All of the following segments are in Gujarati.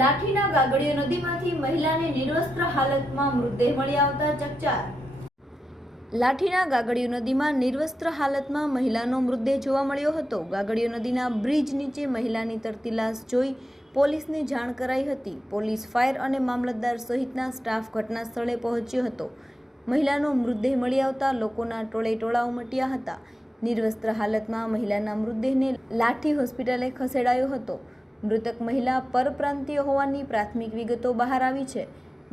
લાઠીના ગાગડીયો નદીમાંથી મહિલાને નિર્વસ્ત્ર હાલતમાં મૃતદેહ મળી આવતા ચકચાર। લાઠીના ગાગડીયો નદીમાં નિર્વસ્ત્ર હાલતમાં મહિલાનો મૃતદેહ જોવા મળ્યો હતો। ગાગડીયો નદીના બ્રિજ નીચે મહિલાની તરતી લાશ જોઈ પોલીસને જાણ કરાઈ હતી। પોલીસ, ફાયર અને મામલતદાર સહિતના સ્ટાફ ઘટના સ્થળે પહોંચ્યો હતો। મહિલાનો મૃતદેહ મળી આવતા લોકોના ટોળે ઉમટ્યા હતા। નિર્વસ્ત્ર હાલતમાં મહિલાના મૃતદેહને લાઠી હોસ્પિટલે ખસેડાયો હતો। મૃતક મહિલા પરપ્રાંતીય હોવાની પ્રાથમિક વિગતો બહાર આવી છે।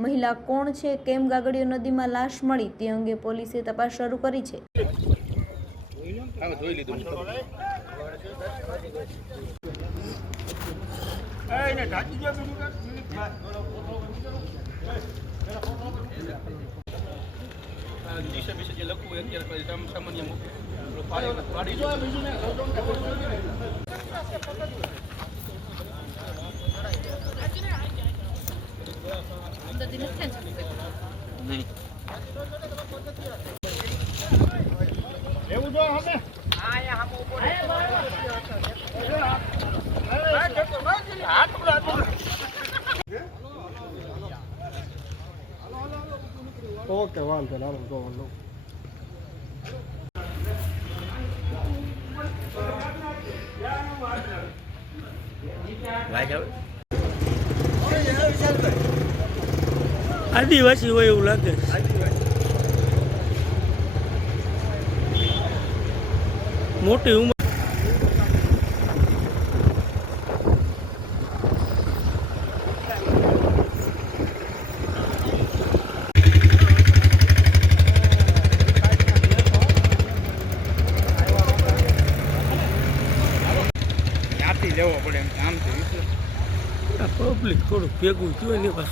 મહિલા કોણ છે, કેમ ગાગડીયો નદીમાં લાશ મળી તે અંગે પોલીસે તપાસ શરૂ કરી છે। ઓકે, વાંધો ના જોવાનું આદિવાસી હોય એવું લાગે। મોટી ઉંમર ત્યાંથી જવો પડે એમ કામ છે। પબ્લિક થોડું ભેગું થયું એની પાસે।